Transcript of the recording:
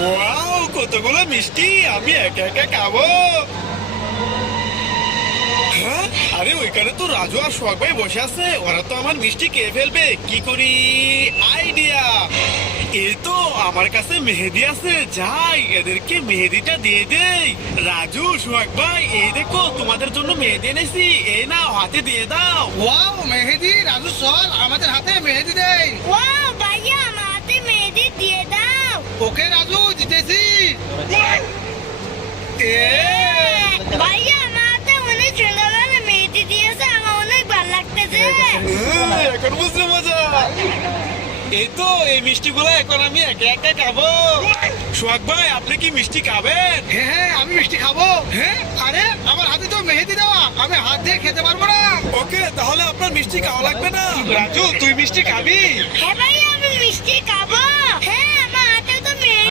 Wow, কতগুলো মিষ্টি! আমি একা একা খাবো। হ্যাঁ, আরে ওইখানে তো রাজু আর সোহাগ ভাই বসে আছে, ওরা তো আমার মিষ্টি খেয়ে ফেলবে। কি করি? আইডিয়া! এই তো আমার কাছে মেহেদি আছে, যাই এদেরকে মেহেদিটা দিয়ে দেই। রাজু, সোহাগ ভাই, এই দেখো তোমাদের জন্য মেহেদি এনেছি, এই নাও, হাতে দিয়ে দাও। ওয়াও, মেহেদি! রাজু চল আমাদের হাতে মেহেদি দেই। ওয়াও ভাইয়া, আমার হাতে মেহেদি দিয়ে দাও। ওকে রাজু, জিতেছি। ভাইয়া, আমার হাতে অনেক সুন্দরভাবে মেহেদি দিয়েছে, আমার অনেক ভালো লাগতেছে। এখন বুঝতে মজা। এই তো এই মিষ্টিগুলো এখন আমি একা একা খাবো। সোহাগ ভাই, আপনি কি মিষ্টি খাবেন? হ্যাঁ হ্যাঁ, আমি মিষ্টি খাবো। হ্যাঁ, আরে আমার হাতে তো মেহেদি দেওয়া, আমি হাত দিয়ে খেতে পারবো না। ওকে, তাহলে আপনার মিষ্টি খাওয়া লাগবে না। রাজু, তুই মিষ্টি খাবি? হ্যাঁ ভাইয়া, আমি মিষ্টি খাবো।